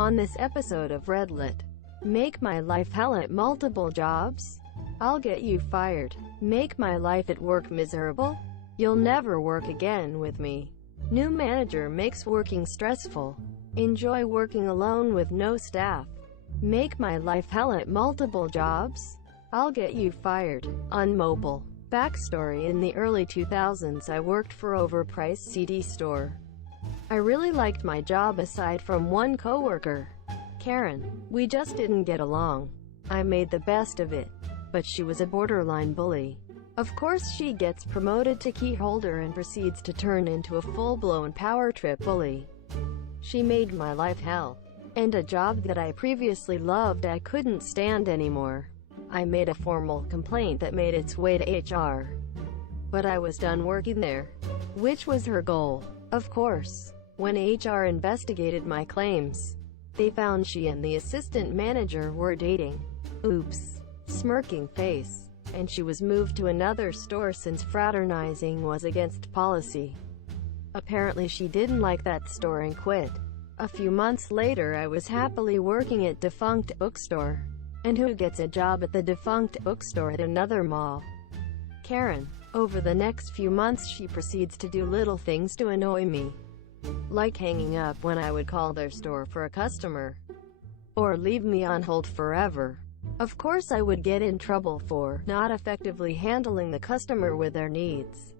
On this episode of Redlit, make my life hell at multiple jobs? I'll get you fired. Make my life at work miserable? You'll never work again with me. New manager makes working stressful. Enjoy working alone with no staff. Make my life hell at multiple jobs? I'll get you fired. On mobile. Backstory: in the early 2000s I worked for overpriced CD store. I really liked my job aside from one coworker, Karen. We just didn't get along. I made the best of it, but she was a borderline bully. Of course she gets promoted to key holder and proceeds to turn into a full-blown power trip bully. She made my life hell, and a job that I previously loved I couldn't stand anymore. I made a formal complaint that made its way to HR. But I was done working there, which was her goal. Of course, when HR investigated my claims, they found she and the assistant manager were dating. Oops. Smirking face. And she was moved to another store since fraternizing was against policy. Apparently she didn't like that store and quit. A few months later I was happily working at defunct bookstore. And who gets a job at the defunct bookstore at another mall? Karen. Over the next few months she proceeds to do little things to annoy me, like hanging up when I would call their store for a customer, or leave me on hold forever. Of course I would get in trouble for not effectively handling the customer with their needs.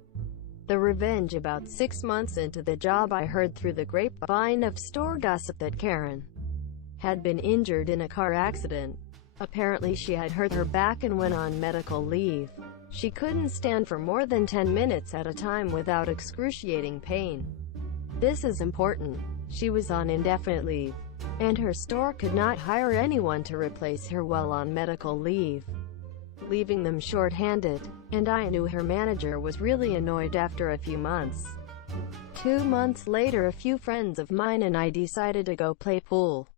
The revenge: about 6 months into the job I heard through the grapevine of store gossip that Karen had been injured in a car accident. Apparently she had hurt her back and went on medical leave. She couldn't stand for more than 10 minutes at a time without excruciating pain. This is important. She was on indefinite leave, and her store could not hire anyone to replace her while on medical leave, leaving them short-handed, and I knew her manager was really annoyed. After a few months, 2 months later, a few friends of mine and I decided to go play pool.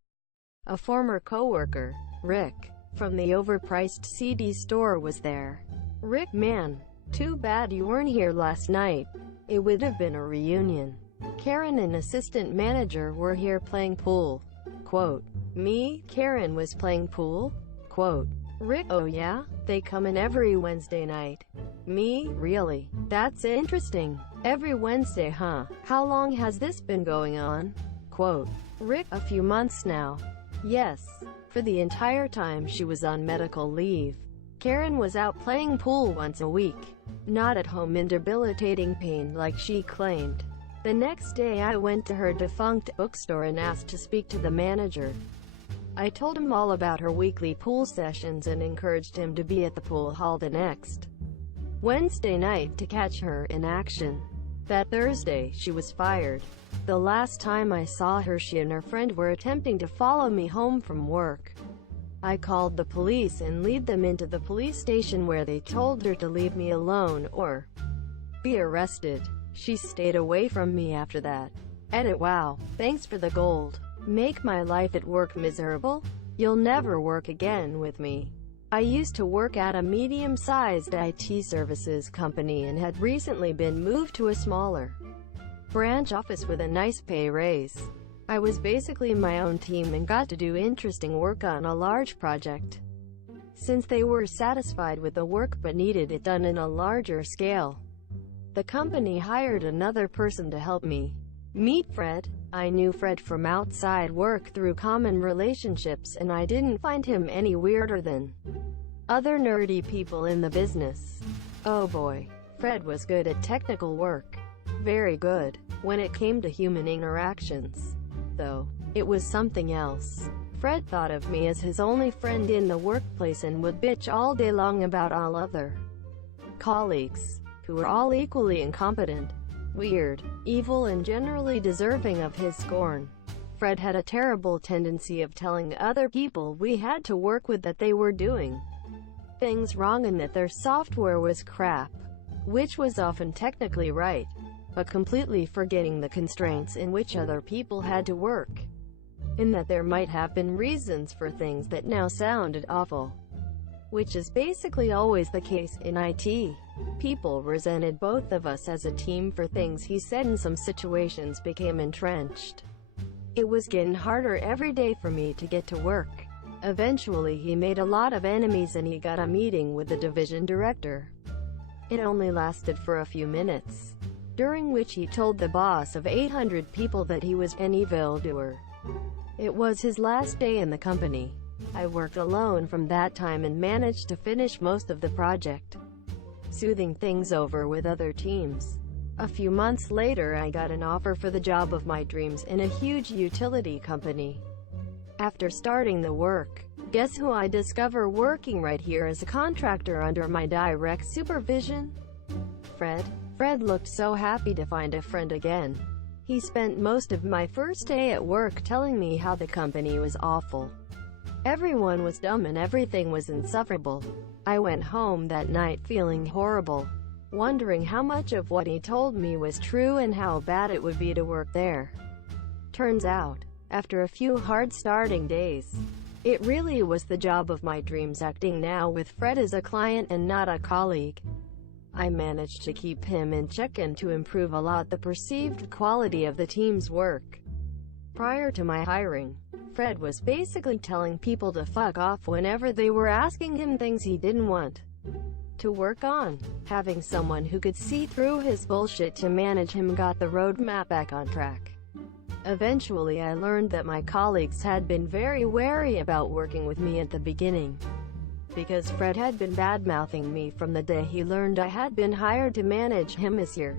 A former coworker, Rick, from the overpriced CD store was there. Rick: man, too bad you weren't here last night. It would have been a reunion. Karen and assistant manager were here playing pool. Quote, me? Karen was playing pool? Quote, Rick: oh yeah? They come in every Wednesday night. Me? Really? That's interesting. Every Wednesday, huh? How long has this been going on? Quote, Rick: a few months now. Yes. For the entire time she was on medical leave, Karen was out playing pool once a week, not at home in debilitating pain like she claimed. The next day I went to her defunct bookstore and asked to speak to the manager. I told him all about her weekly pool sessions and encouraged him to be at the pool hall the next Wednesday night to catch her in action. That Thursday, she was fired. The last time I saw her, she and her friend were attempting to follow me home from work. I called the police and led them into the police station where they told her to leave me alone or be arrested. She stayed away from me after that. Edit: wow, thanks for the gold. Make my life at work miserable? You'll never work again with me. I used to work at a medium-sized IT services company and had recently been moved to a smaller branch office with a nice pay raise. I was basically my own team and got to do interesting work on a large project. Since they were satisfied with the work but needed it done in a larger scale, the company hired another person to help me. Meet Fred. I knew Fred from outside work through common relationships, and I didn't find him any weirder than other nerdy people in the business. Oh boy. Fred was good at technical work. Very good. When it came to human interactions, though, it was something else. Fred thought of me as his only friend in the workplace and would bitch all day long about all other colleagues, who were all equally incompetent, weird, evil, and generally deserving of his scorn. Fred had a terrible tendency of telling other people we had to work with that they were doing things wrong and that their software was crap, which was often technically right, but completely forgetting the constraints in which other people had to work, and that there might have been reasons for things that now sounded awful, which is basically always the case in IT. People resented both of us as a team for things he said, and some situations became entrenched. It was getting harder every day for me to get to work. Eventually he made a lot of enemies and he got a meeting with the division director. It only lasted for a few minutes, during which he told the boss of 800 people that he was an evildoer. It was his last day in the company. I worked alone from that time and managed to finish most of the project, smoothing things over with other teams. A few months later I got an offer for the job of my dreams in a huge utility company. After starting the work, guess who I discover working right here as a contractor under my direct supervision? Fred. Fred looked so happy to find a friend again. He spent most of my first day at work telling me how the company was awful. Everyone was dumb and everything was insufferable. I went home that night feeling horrible, wondering how much of what he told me was true and how bad it would be to work there. Turns out, after a few hard starting days, it really was the job of my dreams, acting now with Fred as a client and not a colleague. I managed to keep him in check and to improve a lot the perceived quality of the team's work. Prior to my hiring, Fred was basically telling people to fuck off whenever they were asking him things he didn't want to work on. Having someone who could see through his bullshit to manage him got the roadmap back on track. Eventually I learned that my colleagues had been very wary about working with me at the beginning, because Fred had been bad-mouthing me from the day he learned I had been hired to manage him this year.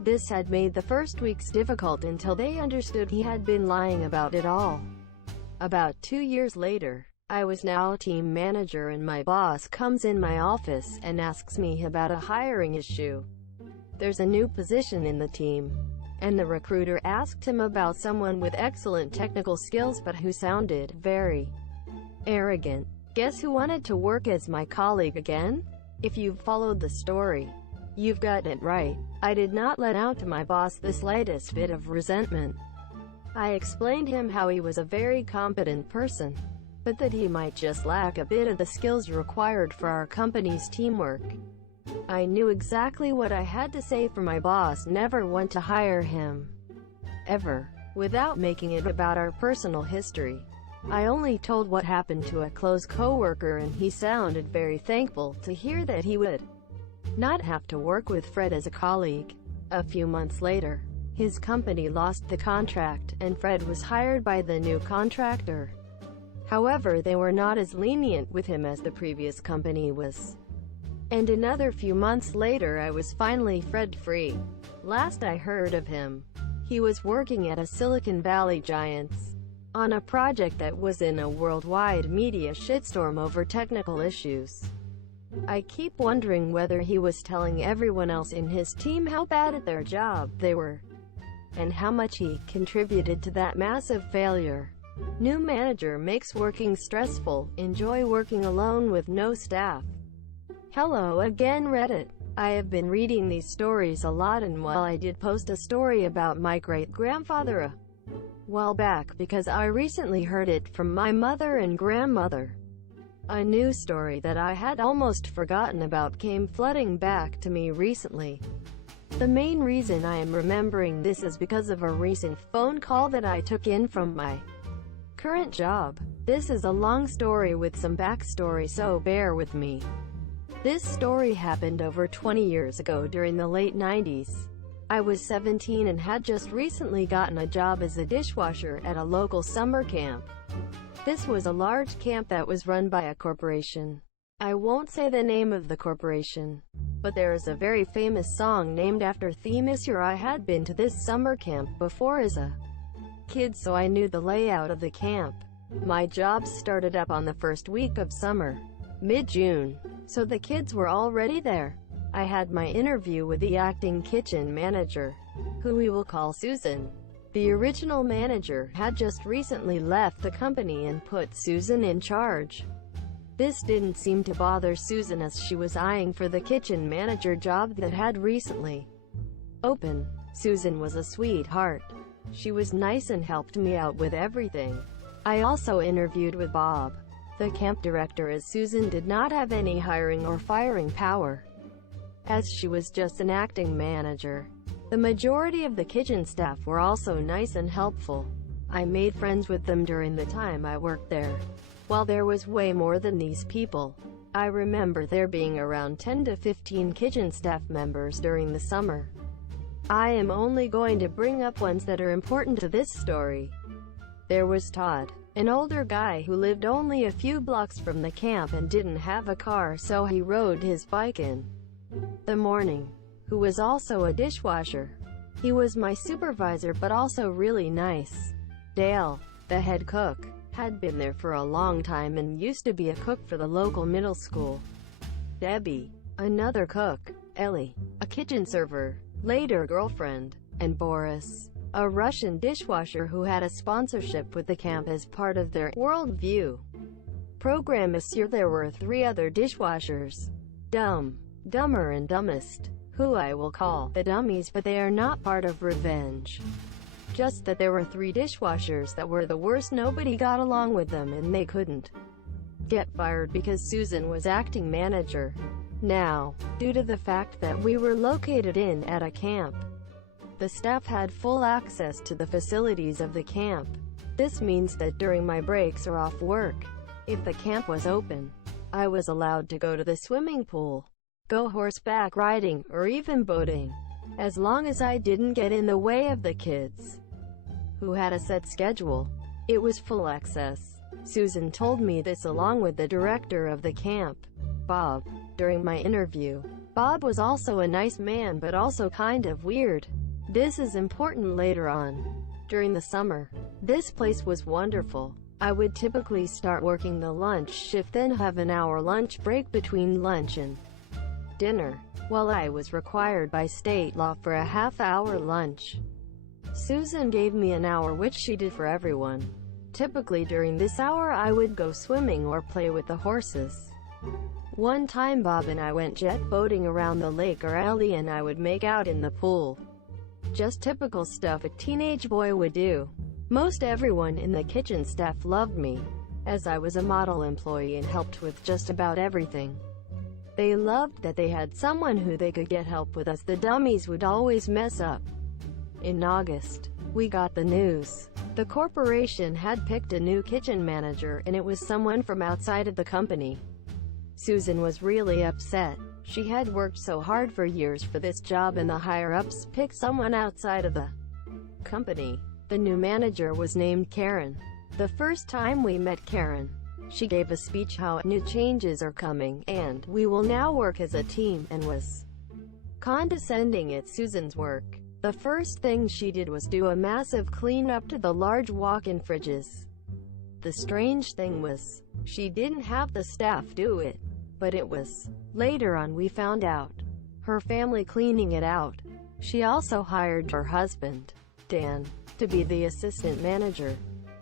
This had made the first weeks difficult until they understood he had been lying about it all. About 2 years later, I was now team manager and my boss comes in my office and asks me about a hiring issue. There's a new position in the team, and the recruiter asked him about someone with excellent technical skills but who sounded very arrogant. Guess who wanted to work as my colleague again? If you've followed the story, you've gotten it right. I did not let out to my boss the slightest bit of resentment. I explained him how he was a very competent person, but that he might just lack a bit of the skills required for our company's teamwork. I knew exactly what I had to say for my boss never want to hire him. Ever. Without making it about our personal history. I only told what happened to a close coworker and he sounded very thankful to hear that he would not have to work with Fred as a colleague. A few months later, his company lost the contract and Fred was hired by the new contractor. However, they were not as lenient with him as the previous company was. And another few months later I was finally Fred-free. Last I heard of him, he was working at a Silicon Valley giant on a project that was in a worldwide media shitstorm over technical issues. I keep wondering whether he was telling everyone else in his team how bad at their job they were, and how much he contributed to that massive failure. New manager makes working stressful. Enjoy working alone with no staff. Hello again, Reddit. I have been reading these stories a lot, and while I did post a story about my great-grandfather a while back because I recently heard it from my mother and grandmother, a new story that I had almost forgotten about came flooding back to me recently. The main reason I am remembering this is because of a recent phone call that I took in from my current job. This is a long story with some backstory, so bear with me. This story happened over 20 years ago during the late 90s. I was 17 and had just recently gotten a job as a dishwasher at a local summer camp. This was a large camp that was run by a corporation. I won't say the name of the corporation, but there is a very famous song named after theme. This year I had been to this summer camp before as a kid, so I knew the layout of the camp. My job started up on the first week of summer, mid-June, so the kids were already there. I had my interview with the acting kitchen manager, who we will call Susan. The original manager had just recently left the company and put Susan in charge. This didn't seem to bother Susan, as she was eyeing for the kitchen manager job that had recently opened. Susan was a sweetheart. She was nice and helped me out with everything. I also interviewed with Bob, the camp director, as Susan did not have any hiring or firing power, as she was just an acting manager. The majority of the kitchen staff were also nice and helpful. I made friends with them during the time I worked there. While there was way more than these people, I remember there being around 10 to 15 kitchen staff members during the summer. I am only going to bring up ones that are important to this story. There was Todd, an older guy who lived only a few blocks from the camp and didn't have a car, so he rode his bike in the morning, who was also a dishwasher. He was my supervisor but also really nice. Dale, the head cook, had been there for a long time and used to be a cook for the local middle school. Debbie, another cook. Ellie, a kitchen server, later girlfriend, and Boris, a Russian dishwasher who had a sponsorship with the camp as part of their worldview program. This year there were 3 other dishwashers. Dumb, Dumber and Dumbest, who I will call the dummies, but they are not part of Revenge. Just that there were 3 dishwashers that were the worst. Nobody got along with them and they couldn't get fired because Susan was acting manager. Now, due to the fact that we were located at a camp, the staff had full access to the facilities of the camp. This means that during my breaks or off work, if the camp was open, I was allowed to go to the swimming pool, go horseback riding, or even boating, as long as I didn't get in the way of the kids, who had a set schedule. It was full access. Susan told me this along with the director of the camp, Bob, during my interview. Bob was also a nice man but also kind of weird. This is important later on. During the summer, this place was wonderful. I would typically start working the lunch shift, then have an hour lunch break between lunch and dinner, while I was required by state law for a half-hour lunch. Susan gave me an hour, which she did for everyone. Typically during this hour I would go swimming or play with the horses. One time Bob and I went jet boating around the lake, or Ellie and I would make out in the pool. Just typical stuff a teenage boy would do. Most everyone in the kitchen staff loved me, as I was a model employee and helped with just about everything. They loved that they had someone who they could get help with, as the dummies would always mess up. In August, we got the news. The corporation had picked a new kitchen manager, and it was someone from outside of the company. Susan was really upset. She had worked so hard for years for this job, and the higher-ups picked someone outside of the company. The new manager was named Karen. The first time we met Karen, she gave a speech how new changes are coming, and we will now work as a team, and was condescending at Susan's work. The first thing she did was do a massive clean-up to the large walk-in fridges. The strange thing was, she didn't have the staff do it, but it was, later on we found out, her family cleaning it out. She also hired her husband, Dan, to be the assistant manager,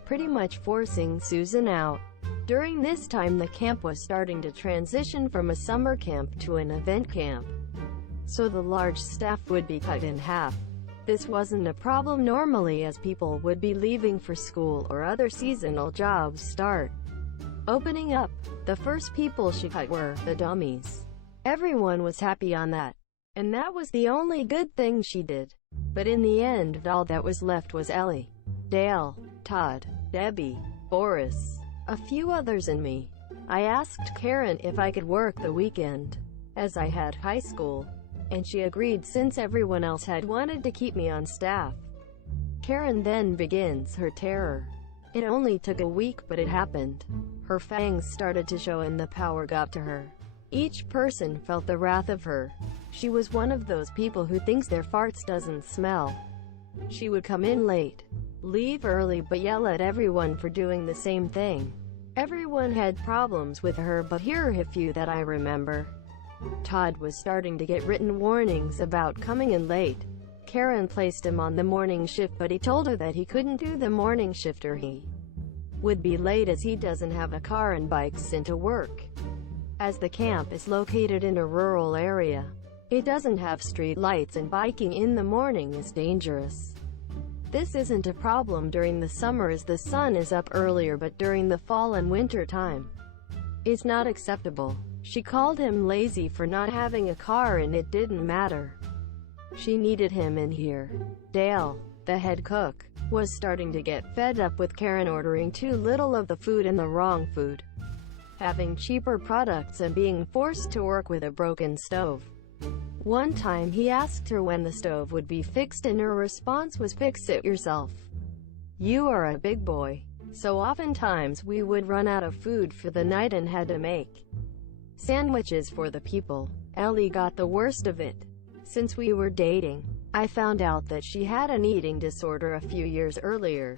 pretty much forcing Susan out. During this time the camp was starting to transition from a summer camp to an event camp, so the large staff would be cut in half. This wasn't a problem normally, as people would be leaving for school or other seasonal jobs start opening up. The first people she cut were the dummies. Everyone was happy on that, and that was the only good thing she did. But in the end, all that was left was Ellie, Dale, Todd, Debbie, Boris, a few others, and me. I asked Karen if I could work the weekend, as I had high school, and she agreed since everyone else had wanted to keep me on staff. Karen then begins her terror. It only took a week, but it happened. Her fangs started to show and the power got to her. Each person felt the wrath of her. She was one of those people who thinks their farts doesn't smell. She would come in late, leave early, but yell at everyone for doing the same thing. Everyone had problems with her, but here are a few that I remember. Todd was starting to get written warnings about coming in late. Karen placed him on the morning shift, but he told her that he couldn't do the morning shift or he would be late, as he doesn't have a car and bikes into work. As the camp is located in a rural area, it doesn't have street lights, and biking in the morning is dangerous. This isn't a problem during the summer as the sun is up earlier, but during the fall and winter time, it's not acceptable. She called him lazy for not having a car, and it didn't matter. She needed him in here. Dale, the head cook, was starting to get fed up with Karen ordering too little of the food and the wrong food, having cheaper products and being forced to work with a broken stove. One time he asked her when the stove would be fixed and her response was, "Fix it yourself. You are a big boy." So oftentimes we would run out of food for the night and had to make sandwiches for the people. Ellie got the worst of it. Since we were dating, I found out that she had an eating disorder a few years earlier.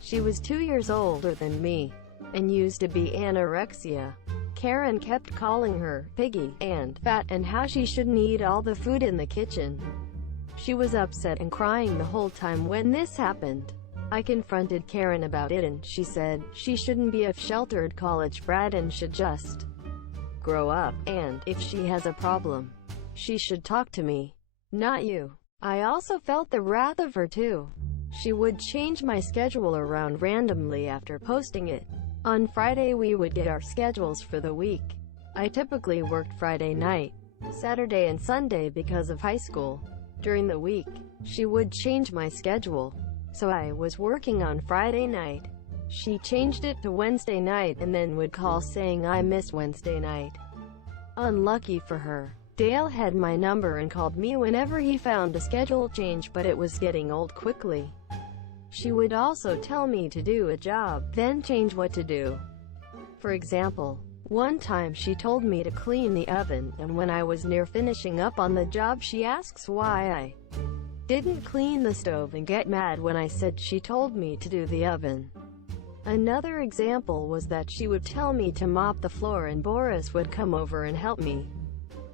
She was 2 years older than me, and used to be anorexia. Karen kept calling her piggy and fat and how she shouldn't eat all the food in the kitchen. She was upset and crying the whole time when this happened. I confronted Karen about it and she said she shouldn't be a sheltered college brat and should just grow up, and if she has a problem, she should talk to me, not you. I also felt the wrath of her too. She would change my schedule around randomly after posting it. On Friday we would get our schedules for the week. I typically worked Friday night, Saturday and Sunday because of high school. During the week, she would change my schedule. So I was working on Friday night. She changed it to Wednesday night and then would call saying I missed Wednesday night. Unlucky for her, Dale had my number and called me whenever he found a schedule change, but it was getting old quickly. She would also tell me to do a job, then change what to do. For example, one time she told me to clean the oven, and when I was near finishing up on the job she asks why I didn't clean the stove and get mad when I said she told me to do the oven. Another example was that she would tell me to mop the floor and Boris would come over and help me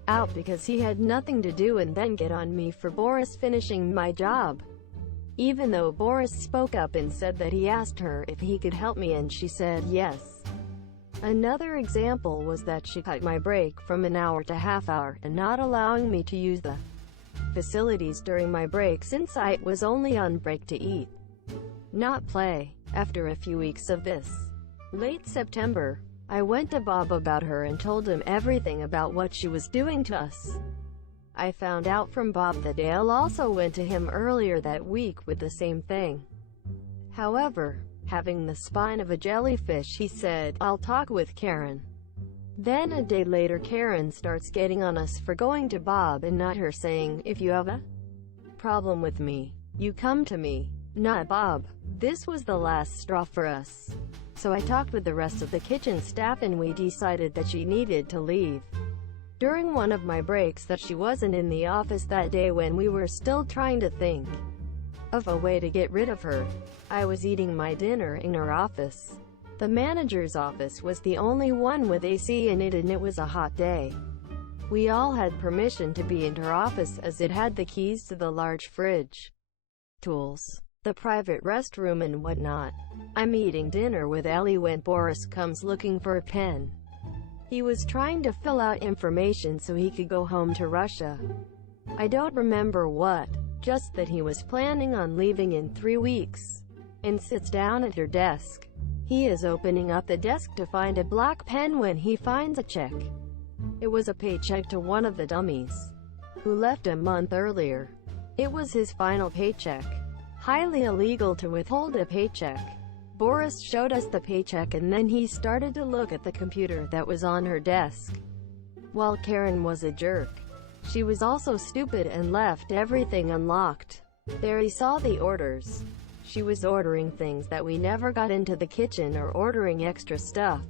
out because he had nothing to do and then get on me for Boris finishing my job. Even though Boris spoke up and said that he asked her if he could help me and she said yes. Another example was that she cut my break from an hour to half hour and not allowing me to use the facilities during my break since I was only on break to eat, not play. After a few weeks of this, late September, I went to Bob about her and told him everything about what she was doing to us. I found out from Bob that Dale also went to him earlier that week with the same thing. However, having the spine of a jellyfish, he said, "I'll talk with Karen." Then a day later Karen starts getting on us for going to Bob and not her, saying, "If you have a problem with me, you come to me, not Bob." This was the last straw for us. So I talked with the rest of the kitchen staff and we decided that she needed to leave. During one of my breaks that she wasn't in the office that day when we were still trying to think of a way to get rid of her. I was eating my dinner in her office. The manager's office was the only one with AC in it and it was a hot day. We all had permission to be in her office as it had the keys to the large fridge, tools, the private restroom and whatnot. I'm eating dinner with Ellie when Boris comes looking for a pen. He was trying to fill out information so he could go home to Russia. I don't remember what, just that he was planning on leaving in 3 weeks, and sits down at her desk. He is opening up the desk to find a black pen when he finds a check. It was a paycheck to one of the dummies, who left a month earlier. It was his final paycheck. Highly illegal to withhold a paycheck. Boris showed us the paycheck and then he started to look at the computer that was on her desk. While Karen was a jerk, she was also stupid and left everything unlocked. There he saw the orders. She was ordering things that we never got into the kitchen or ordering extra stuff.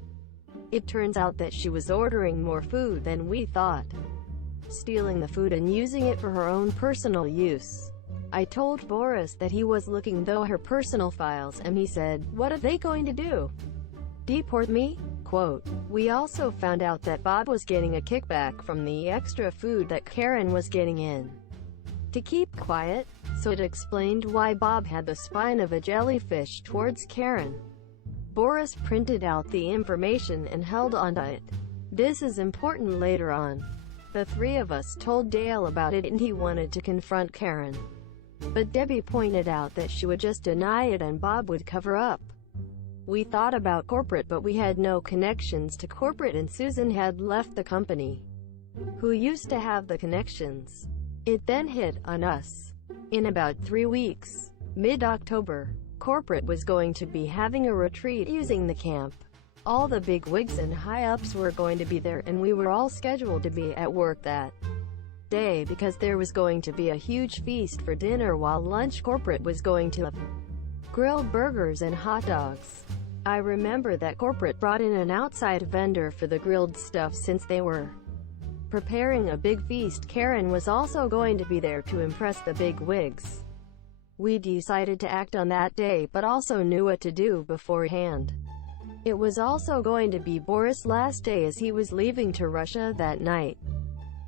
It turns out that she was ordering more food than we thought, stealing the food and using it for her own personal use. I told Boris that he was looking through her personal files and he said, "What are they going to do? Deport me?" Quote. We also found out that Bob was getting a kickback from the extra food that Karen was getting in to keep quiet, so it explained why Bob had the spine of a jellyfish towards Karen. Boris printed out the information and held onto it. This is important later on. The three of us told Dale about it and he wanted to confront Karen. But Debbie pointed out that she would just deny it and Bob would cover up. We thought about corporate but we had no connections to corporate and Susan had left the company, who used to have the connections. It then hit on us. In about 3 weeks, Mid-October, corporate was going to be having a retreat using the camp. All the big wigs and high-ups were going to be there, and we were all scheduled to be at work that day because there was going to be a huge feast for dinner, while lunch corporate was going to have grilled burgers and hot dogs. I remember that corporate brought in an outside vendor for the grilled stuff since they were preparing a big feast. Karen was also going to be there to impress the big wigs. We decided to act on that day, but also knew what to do beforehand. It was also going to be Boris' last day as he was leaving to Russia that night.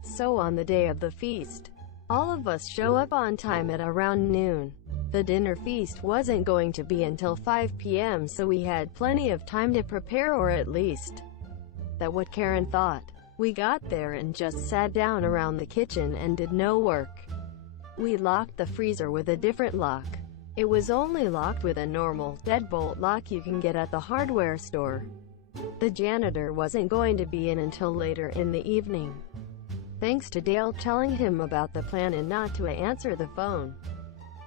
So on the day of the feast, all of us show up on time at around noon. The dinner feast wasn't going to be until 5 p.m., so we had plenty of time to prepare, or at least that's what Karen thought. We got there and just sat down around the kitchen and did no work. We locked the freezer with a different lock. It was only locked with a normal deadbolt lock you can get at the hardware store. The janitor wasn't going to be in until later in the evening, thanks to Dale telling him about the plan and not to answer the phone,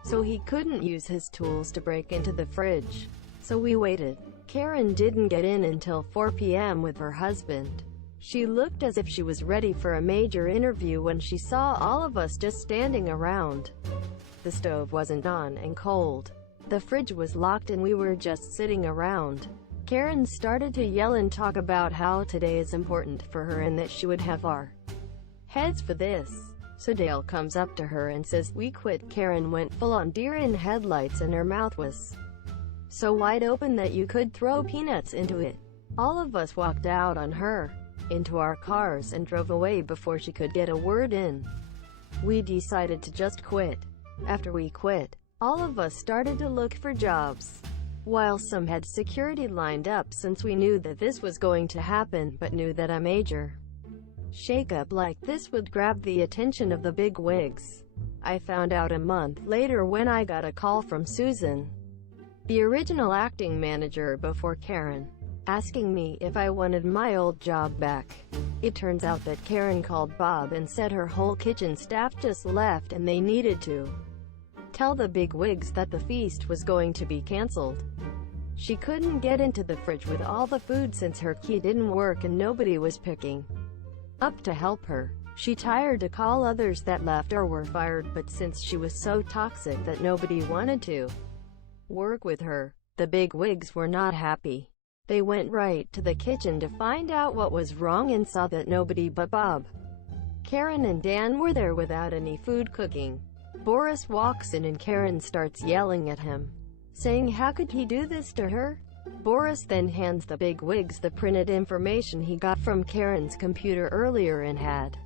so he couldn't use his tools to break into the fridge. So we waited. Karen didn't get in until 4 p.m. with her husband. She looked as if she was ready for a major interview when she saw all of us just standing around. The stove wasn't on and cold. The fridge was locked and we were just sitting around. Karen started to yell and talk about how today is important for her and that she would have our heads for this. So Dale comes up to her and says, "We quit." Karen went full on deer in headlights and her mouth was so wide open that you could throw peanuts into it. All of us walked out on her, into our cars, and drove away before she could get a word in. We decided to just quit. After we quit, all of us started to look for jobs. While some had security lined up since we knew that this was going to happen, but knew that a major shakeup like this would grab the attention of the big wigs. I found out a month later when I got a call from Susan, the original acting manager before Karen, asking me if I wanted my old job back. It turns out that Karen called Bob and said her whole kitchen staff just left and they needed to tell the big wigs that the feast was going to be cancelled. She couldn't get into the fridge with all the food since her key didn't work and nobody was picking up to help her. She tried to call others that left or were fired, but since she was so toxic that nobody wanted to work with her, the big wigs were not happy. They went right to the kitchen to find out what was wrong and saw that nobody but Bob, Karen and Dan were there without any food cooking. Boris walks in and Karen starts yelling at him, saying how could he do this to her? Boris then hands the big wigs the printed information he got from Karen's computer earlier and had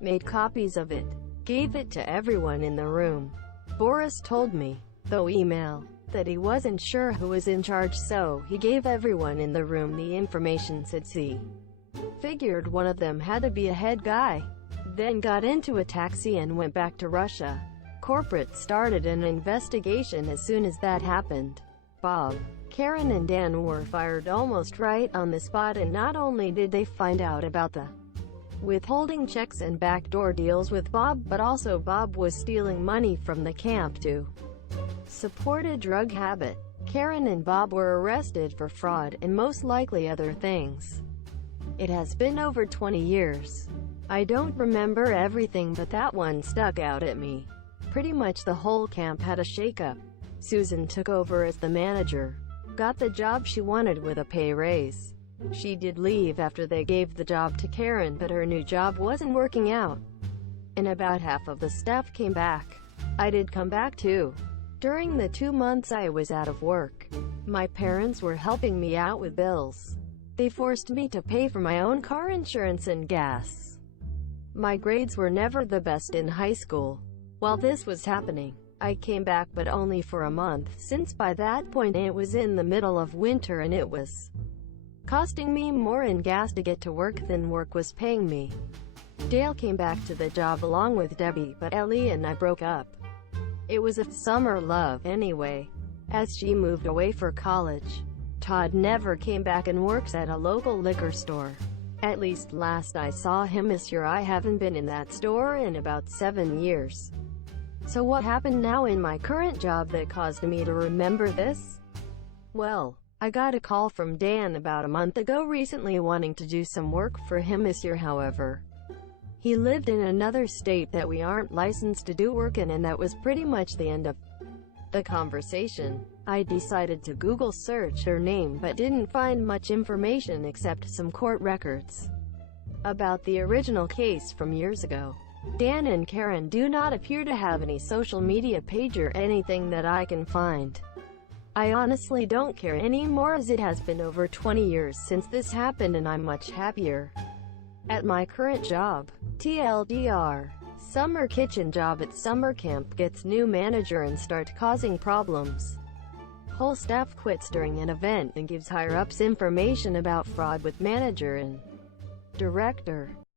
made copies of it. Gave it to everyone in the room. Boris told me, though email, that he wasn't sure who was in charge, so he gave everyone in the room the information said see. Figured one of them had to be a head guy. Then got into a taxi and went back to Russia. Corporate started an investigation as soon as that happened. Bob, Karen and Dan were fired almost right on the spot, and not only did they find out about the withholding checks and backdoor deals with Bob, but also Bob was stealing money from the camp to support a drug habit. Karen and Bob were arrested for fraud and most likely other things. It has been over 20 years. I don't remember everything, but that one stuck out at me. Pretty much the whole camp had a shakeup. Susan took over as the manager, got the job she wanted with a pay raise. She did leave after they gave the job to Karen, but her new job wasn't working out, and about half of the staff came back. I did come back too. During the 2 months I was out of work, my parents were helping me out with bills. They forced me to pay for my own car insurance and gas. My grades were never the best in high school. While this was happening, I came back, but only for a month, since by that point it was in the middle of winter and it was costing me more in gas to get to work than work was paying me. Dale came back to the job along with Debbie, but Ellie and I broke up. It was a summer love anyway, as she moved away for college. Todd never came back and works at a local liquor store. At least last I saw him this year. I haven't been in that store in about 7 years. So what happened now in my current job that caused me to remember this? Well, I got a call from Dan about a month ago recently wanting to do some work for him this year. However, he lived in another state that we aren't licensed to do work in, and that was pretty much the end of the conversation. I decided to Google search her name but didn't find much information except some court records about the original case from years ago. Dan and Karen do not appear to have any social media page or anything that I can find. I honestly don't care anymore, as it has been over 20 years since this happened and I'm much happier at my current job. TLDR. Summer kitchen job at summer camp gets new manager and start causing problems. Whole staff quits during an event and gives higher-ups information about fraud with manager and director.